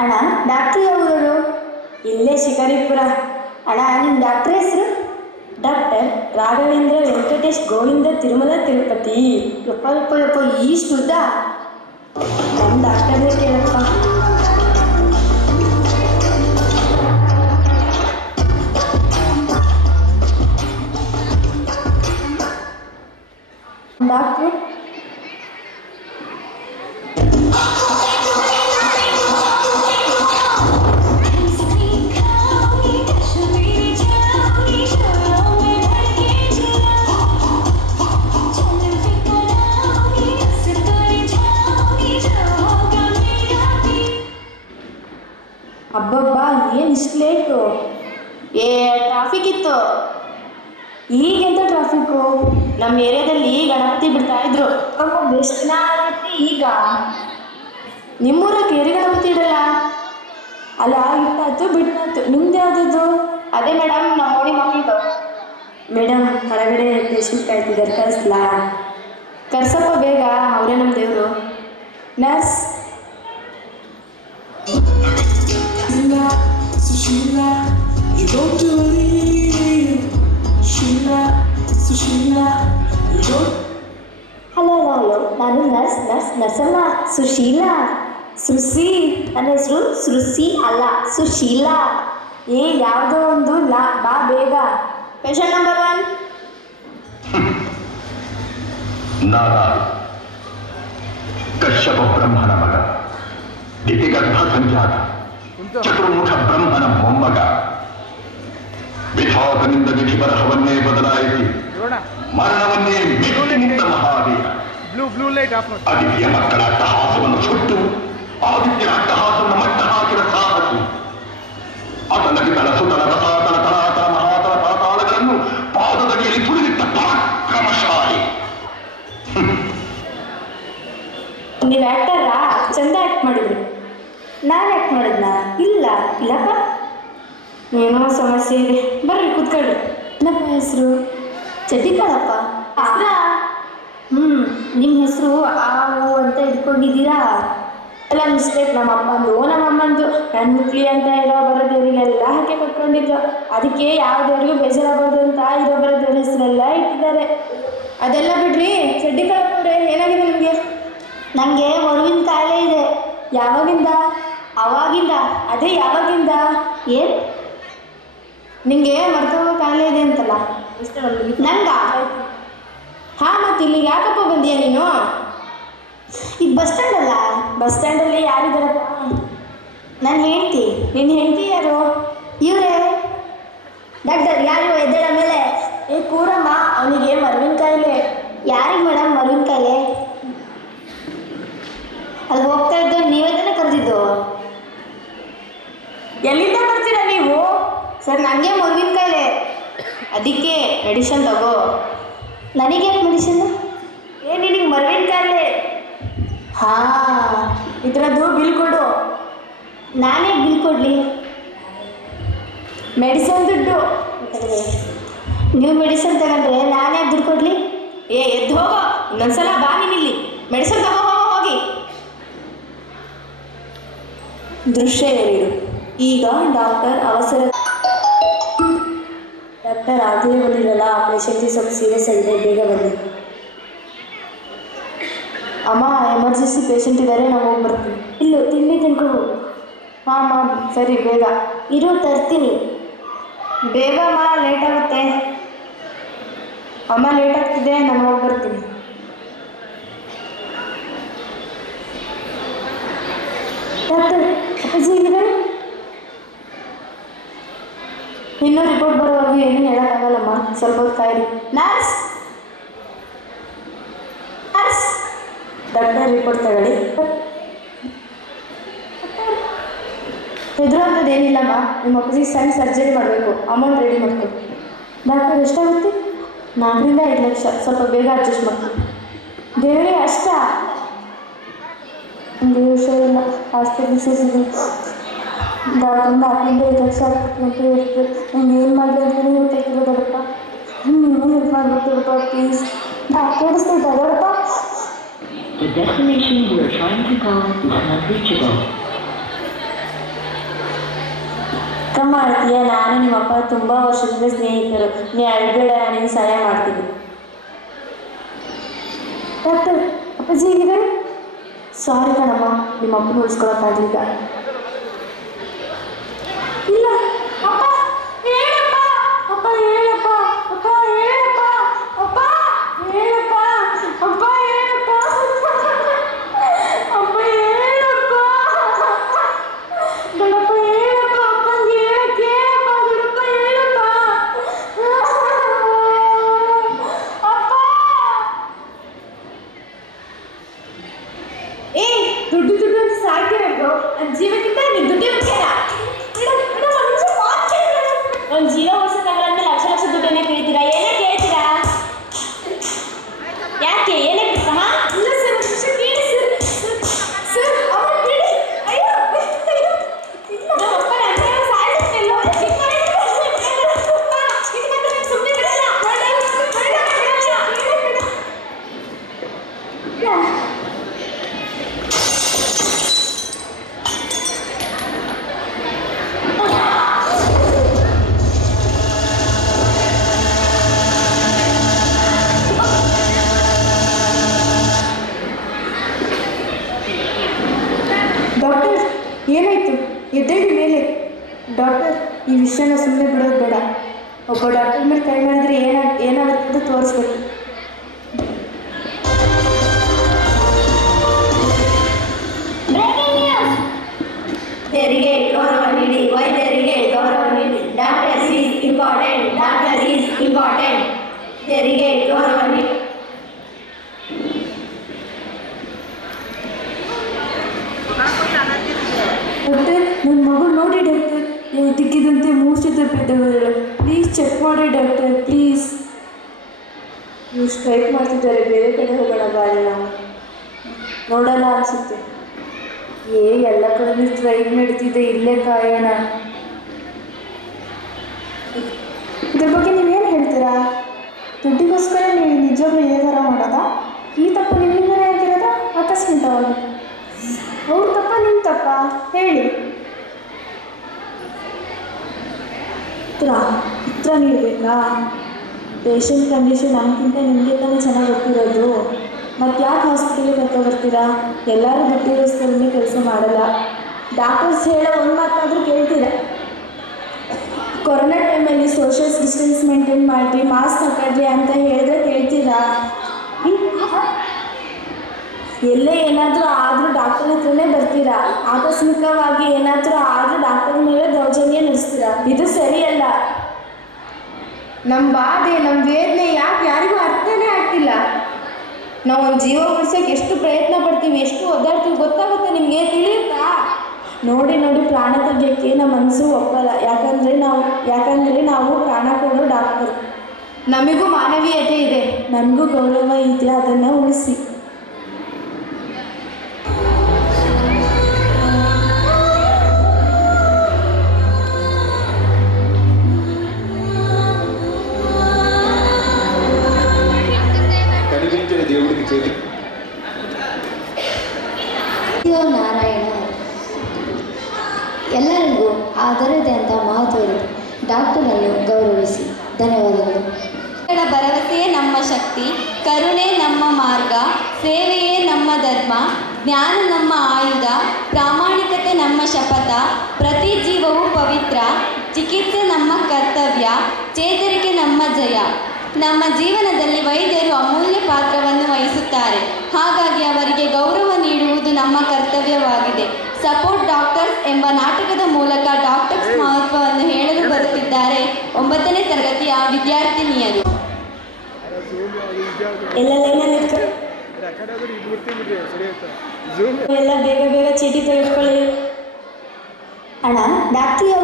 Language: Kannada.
ಅಣ್ಣ ಡಾಕ್ಟ್ರು ಯಾವರು? ಇಲ್ಲೇ ಶಿಕಾರಿಪುರ. ಅಣ್ಣ ನಿಮ್ಮ ಡಾಕ್ಟ್ರ್ ಹೆಸರು? ಡಾಕ್ಟರ್ ರಾಘವೇಂದ್ರ ವೆಂಕಟೇಶ್ ಗೋವಿಂದ ತಿರುಮಲ ತಿರುಪತಿ. ಯಪ್ಪ ಯಪ್ಪ ಯಪ್ಪ ಇಷ್ಟು ಉದ್ದ? ನಮ್ಮ ಡಾಕ್ಟರ್ನೇ ಕೇಳಪ್ಪ. ಡಾಕ್ಟ್ರು ಅಬ್ಬಬ್ಬಾ ಏನು ಇಷ್ಟು ಲೇಟು? ಟ್ರಾಫಿಕ್ ಇತ್ತು. ಈಗೆಂತ ಟ್ರಾಫಿಕ್ಕು? ನಮ್ಮ ಏರಿಯಾದಲ್ಲಿ ಗಣಪತಿ ಬಿಡ್ತಾ ಇದ್ರು. ಎಷ್ಟು ದಿನ ಆಗುತ್ತೆ ಈಗ? ನಿಮ್ಮೂರ ಕೇರಿ ಗಣಪತಿ ಇಡಲ್ಲ ಅಲ್ಲ? ಇಟ್ಟಾಯ್ತು ಬಿಟ್ಟಾಯ್ತು. ನಿಮ್ದು ಯಾವುದದು? ಅದೇ ಮೇಡಮ್ ನಮ್ಮ ಓಣಿ ಮಕ್ಕಳು. ಮೇಡಮ್ ಹೊರಗಡೆ ಪೇಷಂಟ್ ಕಾಯ್ತಿದ್ದಾರೆ, ಕಳಿಸ್ಲಾ? ಕರ್ಸಪ್ಪ ಬೇಗ, ಅವರೇ ನಮ್ಮ ದೇವರು. Nurse Sushila, you don't do it. Sheila, Sushila, you don't. Hello ನಾನು ನರ್ಸಮ್ಮ ಸುಶೀಲಾ. ಸೃಷಿ, ನನ್ನ ಹೆಸರು ಸೃಷಿ ಅಲ್ಲ ಸುಶೀಲಾ. ಯಾವುದೋ ಒಂದು ಲಾ, ಬಾ ಬೇಗ. Patient number 1. ನಾರಾಯಣ ಕಶ್ಯಪ ಬ್ರಹ್ಮನ ಮಗ, ದಿತಿಗರ್ಭ ಸಂಜಾತ, ಚತುರ್ಮುಖ ಬ್ರಹ್ಮನ ಮೊಮ್ಮಗ. ವಿಧಾತನಿಂದ ವಿಧಿ ಬರಹವನ್ನೇ ಬದಲಾಯಿಸಿ ಮರಣವನ್ನೇ ಮೆದುಳಿ ನಿಂತ ಮಹಾವೀರ. ಆದಿತ್ಯ ಮಕ್ಕಳ ಅಟ್ಟಹಾಸವನ್ನು ಸುಟ್ಟು ಆದಿತ್ಯನ ಅಟ್ಟಹಾಸವನ್ನು ಮಟ್ಟ ಹಾಕಿದ ಸಾಹಸಿ. ಅತಲಗಿತಲ ಸುತಲ ರಸಾತಲ ತಲಾತಲ ಮಹಾತಲ ಪಾತಾಳಗಳನ್ನು ಪಾದದಡಿಯಲ್ಲಿ ತುಳಿದಿಟ್ಟ ಪರಾಕ್ರಮಶಾಲಿ. ನೀವು ಆ್ಯಕ್ಟರಾ? ಚಂದ ಆ್ಯಕ್ಟ್ ಮಾಡಿದ್ರಿ. ನಾನು ಆ್ಯಕ್ಟ್ ಮಾಡಿದ್ನಾ? ಇಲ್ಲಪ್ಪ. ಏನೋ ಸಮಸ್ಯೆ ಇದೆ, ಬರ್ರಿ ಕೂತ್ಕೊಳ್ಳಿ. ನಮ್ಮ ಹೆಸರು ಚಡ್ಡಿಕಾಳಪ್ಪ. ನಿಮ್ಮ ಹೆಸರು ಆವು ಅಂತ ಇಟ್ಕೊಂಡಿದ್ದೀರಾ? ಎಲ್ಲ ಮಿಸ್ಟೇಕ್. ನಮ್ಮ ಅಮ್ಮಂದು ನನ್ನ ಮುಕ್ಲಿ ಅಂತ ಇರೋ ಬರೋ ದೇವರಿಗೆಲ್ಲ ಹಾಕಿ ಕಟ್ಕೊಂಡಿದ್ರು. ಅದಕ್ಕೆ ಯಾವ ದೇವರಿಗೂ ಬೇಜಾರಾಗಬಾರ್ದು ಅಂತ ಇರೋ ಬರೋ ದೇವ್ರ ಹೆಸರೆಲ್ಲ ಇಟ್ಟಿದ್ದಾರೆ. ಅದೆಲ್ಲ ಬಿಡ್ರಿ, ಚಡ್ಡಿಕಾಳಪ್ಪವ್ರೆ ಏನಾಗಿದೆ ನಿಮಗೆ? ನನಗೆ ಮರುವಿನ ಕಾಯಿಲೆ ಇದೆ. ಯಾವಾಗಿಂದ? ಅವಾಗಿಂದ. ಅದೇ ಯಾವಾಗಿಂದ? ಏನು ನಿಮಗೆ ಮರ್ತೋಗೋ ಕಾಯಿಲೆ ಇದೆ ಅಂತಲ್ಲ? ನಂಗ? ಹಾಂ, ಮತ್ತು ಇಲ್ಲಿಗೆ ಯಾಕಪ್ಪ ಬಂದೀಯ ನೀನು? ಇದು ಬಸ್ ಸ್ಟ್ಯಾಂಡ್ ಅಲ್ಲ? ಬಸ್ ಸ್ಟ್ಯಾಂಡಲ್ಲಿ ಯಾರಿದ್ದಾರಪ್ಪ? ನನ್ನ ಹೆಂಡ್ತಿ. ನಿನ್ನ ಹೆಂಡ್ತಿ ಯಾರು? ಇವರೇ ಡಾಕ್ಟರ್. ಯಾರು ಎದ್ದೇಳ ಮೇಲೆ? ಕೂರಮ್ಮ, ಅವನಿಗೆ ಮರುವಿನ ಕಾಯಿಲೆ. ಯಾರಿಗೆ ಮೇಡಮ್ ಮರುವಿನ ಕಾಯಿಲೆ? ಅಲ್ಲಿ ಹೋಗ್ತಾ ಇದ್ದು ನೀವೇ ತಾನೇ ಕರೆದಿದ್ದು. ಎಲ್ಲಿಂದ ಬರ್ತೀರಾ ನೀವು? ಸರ್ ನನಗೆ ಮರುವಿನ ಕಾಯಿಲೆ, ಅದಕ್ಕೆ ಮೆಡಿಷನ್ ತಗೋ. ನನಗೇನು ಮೆಡಿಷನ್? ನಿನಗೆ ಮರುವಿನ ಕಾಯಿಲೆ? ಹಾಂ, ಇದರದ್ದು ಬಿಲ್ ಕೊಡು. ನಾನೇ ಬಿಲ್ ಕೊಡಲಿ? ಮೆಡಿಸನ್ ದುಡ್ಡು ನೀವು ಮೆಡಿಸನ್ ತಗೊಂಡ್ರೆ ನಾನೇ ದುಡ್ಡು ಕೊಡಲಿ? ಎದ್ದು ಹೋಗೋ, ಇನ್ನೊಂದ್ಸಲ ಬಾ ನೀನಿಲ್ಲಿ. ಮೆಡಿಸನ್ ತಗೋ ಹೋಗಿ. ದೃಶ್ಯ 2. ಈಗ ಡಾಕ್ಟರ್ ಅವಸರ. ಡಾಕ್ಟರ್ ಆಗಲೇ ಬಂದಿರಲ್ಲ, ಪೇಷಂಟ್ಗೆ ಸ್ವಲ್ಪ ಸೀರಿಯಸ್ ಆಗಿದೆ, ಬೇಗ ಬನ್ನಿ. ಅಮ್ಮ ಎಮರ್ಜೆನ್ಸಿ ಪೇಷಂಟ್ ಇದ್ದಾರೆ, ನಾವು ಹೋಗಿ ಬರ್ತೀವಿ. ಇಲ್ಲ, ತಿಂಡಿ ತಿನ್ಕೊಂಡು ಹೋಗು. ಹಾಂ ಸರಿ, ಬೇಗ ಇರೋ ತರ್ತೀನಿ. ಬೇಗ ಅಮ್ಮ, ಲೇಟ್ ಆಗುತ್ತೆ. ಅಮ್ಮ ಲೇಟ್ ಆಗ್ತಿದೆ, ನಾನು ಹೋಗಿ ಬರ್ತೀನಿ. ಡಾಕ್ಟರ್ ಅಪ್ಪಾಜಿ ಇದ್ದಾರೆ? ಇನ್ನೂ ರಿಪೋರ್ಟ್ ಬರೋವರೆಗೂ ಏನೂ ಹೇಳೋಕ್ಕಾಗಲ್ಲಮ್ಮ, ಸ್ವಲ್ಪ ಹೊತ್ತು ಕಾಯಿರಿ. ನರ್ಸ್ ಡಾಕ್ಟರ್ ರಿಪೋರ್ಟ್ ತಗೊಳ್ಳಿ. ಹೆದರು ಅಂಥದ್ದು ಏನಿಲ್ಲಮ್ಮ, ನಿಮ್ಮ ಅಪ್ಪಾಜಿಗೆ ಸಣ್ಣ ಸರ್ಜರಿ ಮಾಡಬೇಕು, ಅಮೌಂಟ್ ರೆಡಿ ಮಾಡ್ಕೊಂಡು. ಡಾಕ್ಟರ್ ಎಷ್ಟಾಗುತ್ತೆ? 4 ರಿಂದ 5 ಲಕ್ಷ, ಸ್ವಲ್ಪ ಬೇಗ ಅಡ್ಜಸ್ಟ್ ಮಾಡ್ತೀನಿ. ದೇವರೇ ಅಷ್ಟ? ಒಂದು ಹುಷಾರಿಲ್ಲ, ಹಾಸ್ಪಿಟ್ಲಿಗೆ ಸೇರಿಸಿದ್ದೀನಿ. ಡಾಕ್ಟರ್ 4 ರಿಂದ 5 ಲಕ್ಷ ಅಂತ ಹೇಳ್ತಾರೆ. ನಂಗೆ ಏನು ಮಾಡಲಿ ಅಂತಲೇ ಗೊತ್ತಾಗ್ತಿಲ್ಲ ದೊಡ್ಡಪ್ಪ. ನೀನು ಹೆಲ್ಪ್ ಮಾಡಿಬಿಟ್ಟಿರಪ್ಪ ಪ್ಲೀಸ್. ಕೇಳಿಸ್ತೈತಾ ದೊಡ್ಡಪ್ಪ? The destination you are trying to call is not reachable. ಚಿಕ್ಕಮ್ಮ ಅಳ್ತೀಯ, ನಾನು ನಿಮ್ಮಪ್ಪ ತುಂಬ ವರ್ಷದಿಂದ ಸ್ನೇಹಿತರು. ನೀ ಅಳ್ಬೇಡ, ನಿನಗೆ ಸಹಾಯ ಮಾಡ್ತೀನಿ. ಡಾಕ್ಟರ್, ಅಪ್ಪಾಜಿ ಹೇಗಿದ್ದಾರೆ? ಸಾರಿ ಕಣಮ್ಮ, ನಿಮ್ಮಪ್ಪನ ಉಳಿಸ್ಕೊಳಕ್ಕಾಗಲಿಲ್ಲ. ಇಲ್ಲ ಅಪ್ಪ, ಹೇಳಪ್ಪ, ಅಪ್ಪ ಹೇಳಪ್ಪ, ಅಪ್ಪ ಹೇಳಪ್ಪ, ಅಪ್ಪ ಹೇಳಪ್ಪ, ಅಪ್ಪ ಹೇಳಪ್ಪ, ಅಪ್ಪ ಹೇಳಪ್ಪ, ದೊಡ್ಡಪ್ಪ ಹೇಳಪ್ಪ, ಅಪ್ಪಂಗೆ ಕೇಳಪ್ಪ, ದೊಡ್ಡಪ್ಪ ಹೇಳಪ್ಪ, ಅಪ್ಪ. ಏ ದುಡ್ಡು ದುಡ್ಡು ಅಂತ ಸಾಯ್ತಿರೋದು, ನನ್ನ ಜೀವಕ್ಕಿಂತ ನೀನು ದುಡ್ಡೇ ಮುಖ್ಯನಾ? ಒಂದು ಜೀವ ಉಳಿಸೋಕ್ಕಾಗಲ್ಲ, ಲಕ್ಷ ಲಕ್ಷ ದುಡ್ಡನ್ನೇ ಕೇಳ್ತೀರಾ? ಏನೇ ಕೇಳ್ತೀರಾ? ಯಾಕೆ ಏನೇ ಅಮ್ಮ? ಇಲ್ಲ ಸರ್, ಒಂದು ನಿಮಿಷ ಕೇಳಿ ಸರ್. ಸರ್ ಅಮ್ಮ ಕೇಳಿ. ಅಯ್ಯೋ ನಮ್ಮ ಅಪ್ಪನ ಅನ್ಯಾಯ ಸಾಯಿಸ್ತಿಲ್ಲ. ಸುಮ್ಮನೆ ಬಿಡಲ್ಲ. ಡಾಕ್ಟರ್, ಏನಾಯಿತು? ಎದ್ದೇಳಿ ಮೇಲೆ. ಡಾಕ್ಟರ್, ಈ ವಿಷಯನ ಸುಮ್ಮನೆ ಬಿಡೋದು ಬೇಡ. ಒಬ್ಬ ಡಾಕ್ಟರ್ ಮೇಲೆ ಕೈ ಮಾಡಿದ್ರೆ ಏನಾಗುತ್ತೆ ಅಂತ ತೋರಿಸ್ಬೇಕು. ತೆರಿಗೆ ಗೌರವ ನೀಡಿ, ವೈದ್ಯರಿಗೆ ಗೌರವ ನೀಡಿ. Doctor is important, doctor is important. ತೆರಿಗೆ ಗೌರವ ನೀಡಿ. ಡಾಕ್ಟರ್, ನನ್ನ ಮಗು ನೋಡಿ ಡಾಕ್ಟರ್, ತಿಕ್ಕಿದಂತೆ ಮೂರ್ಛೆ ತಪ್ಪಿದ್ದವಳು. ಪ್ಲೀಸ್ ಚೆಕ್ ಮಾಡಿ ಡಾಕ್ಟರ್, ಪ್ಲೀಸ್. ನೀವು ಸ್ಟ್ರೈಕ್ ಮಾಡ್ತಿದ್ದಾರೆ, ಬೇರೆ ಕಡೆ ಹೋಗೋಣ ಬಾರಿ, ನಾವು ನೋಡಲ್ಲ ಅನಿಸುತ್ತೆ. ಎಲ್ಲ ಕಡೆ ಸ್ಟ್ರೈಕ್ ನಡೀತಿದೆ, ಇಲ್ಲೇ ಕಾಯೋಣ. ಇದ್ರ ಬಗ್ಗೆ ನೀವೇನು ಹೇಳ್ತೀರಾ? ದುಡ್ಡಿಗೋಸ್ಕರ ನೀವು ನಿಜವಾಗ್ಲೂ ಇದೇ ಥರ ಮಾಡೋದಾ? ಈ ತಪ್ಪು ನಿಮ್ಮಿಂದಲೇ ಆಗಿರೋದಾ ಅಕಸ್ಮಾತವಾಗಿ? ಅವ್ರ ತಪ್ಪ ನಿಮ್ಮ ತಪ್ಪ ಹೇಳಿ. ಉತ್ತರ ನೀಡಬೇಕಾ? ಪೇಷಂಟ್ ಕಂಡೀಷನ್ ನಮಗಿಂತ ನಿಮಗೆ ತಾನೇ ಚೆನ್ನಾಗಿ ಗೊತ್ತಿರೋದು. ಮತ್ತು ಯಾಕೆ ಹಾಸ್ಪಿಟಲಿಗೆ ಕರ್ಕೊಂಡು ಬರ್ತೀರಾ? ಎಲ್ಲರೂ ದುಡ್ಡಿಗೋಸ್ಕರನೇ ಕೆಲಸ ಮಾಡಲ್ಲ. ಡಾಕ್ಟರ್ಸ್ ಹೇಳೋ ಒಂದು ಮಾತಾದರೂ ಕೇಳ್ತೀರ? ಕೊರೋನಾ ಟೈಮಲ್ಲಿ ಸೋಷಿಯಲ್ ಡಿಸ್ಟೆನ್ಸ್ ಮೇಂಟೈನ್ ಮಾಡಿರಿ, ಮಾಸ್ಕ್ ಹಾಕಿದ್ರಿ ಅಂತ ಹೇಳಿದ್ರೆ ಕೇಳ್ತೀರಾ? ಎಲ್ಲೇ ಏನಾದರೂ ಆದರೂ ಡಾಕ್ಟರ್ ಹತ್ರನೇ ಬರ್ತೀರಾ. ಆಕಸ್ಮಿಕವಾಗಿ ಏನಾದರೂ ಆದರೂ ಡಾಕ್ಟರ್ ಮೇಲೆ ದೌರ್ಜನ್ಯ ನಡೆಸ್ತೀರಾ. ಇದು ಸರಿಯಲ್ಲ. ನಮ್ಮ ಬಾಧೆ, ನಮ್ಮ ವೇದನೆ ಯಾರಿಗೂ ಅರ್ಥನೇ ಆಗ್ತಿಲ್ಲ. ನಾವು ಒಂದು ಜೀವ ಉಳಿಸೋಕೆ ಎಷ್ಟು ಪ್ರಯತ್ನ ಪಡ್ತೀವಿ, ಎಷ್ಟು ಒದ್ದಾಡ್ತೀವಿ ಗೊತ್ತಾಗುತ್ತೆ ನಿಮಗೆ? ತಿಳಿಯುತ್ತಾ? ನೋಡಿ ಪ್ರಾಣ ತೆಗೆಯೋಕ್ಕೆ ನಮ್ಮ ಮನಸ್ಸು ಒಪ್ಪಲ್ಲ. ಯಾಕಂದರೆ ನಾವು ಪ್ರಾಣ ಕೊಡೋ ಡಾಕ್ಟರ್. ನಮಗೂ ಮಾನವೀಯತೆ ಇದೆ, ನಮಗೂ ಗೌರವ ಇದೆ, ಅದನ್ನು ಉಳಿಸಿ. ನಾರಾಯಣ ಎಲ್ಲರಿಗೂ ಅದರದೇ ಅಂತ ಮಹತ್ವ ಇದೆ. ಡಾಕ್ಟರನ್ನು ಗೌರವಿಸಿ. ಧನ್ಯವಾದಗಳು. ಭರವಸೆಯೇ ನಮ್ಮ ಶಕ್ತಿ, ಕರುಣೆ ನಮ್ಮ ಮಾರ್ಗ, ಸೇವೆಯೇ ನಮ್ಮ ಧರ್ಮ, ಜ್ಞಾನ ನಮ್ಮ ಆಯುಧ, ಪ್ರಾಮಾಣಿಕತೆ ನಮ್ಮ ಶಪಥ, ಪ್ರತಿ ಜೀವವು ಪವಿತ್ರ, ಚಿಕಿತ್ಸೆ ನಮ್ಮ ಕರ್ತವ್ಯ, ಚೇತರಿಕೆ ನಮ್ಮ ಜಯ. ನಮ್ಮ ಜೀವನದಲ್ಲಿ ವೈದ್ಯರು ಅಮೂಲ್ಯ ಪಾತ್ರವನ್ನು ವಹಿಸುತ್ತಾರೆ. ಹಾಗಾಗಿ ಅವರಿಗೆ ಗೌರವ ನೀಡುವುದು ನಮ್ಮ ಕರ್ತವ್ಯವಾಗಿದೆ. ಸಪೋರ್ಟ್ ಡಾಕ್ಟರ್ಸ್ ಎಂಬ ನಾಟಕದ ಮೂಲಕ ಡಾಕ್ಟರ್ಸ್ ಮಹತ್ವವನ್ನು ಹೇಳಲು ಬರುತ್ತಿದ್ದಾರೆ 9ನೇ ತರಗತಿಯ ವಿದ್ಯಾರ್ಥಿನಿಯರು. ಎಲ್ಲ ಬೇಗ ಚೀಟಿ ತೆಗೆದುಕೊಳ್ಳಿ. ಅಣ್ಣ, ಡಾಕ್ಟ್ರಿಗೆ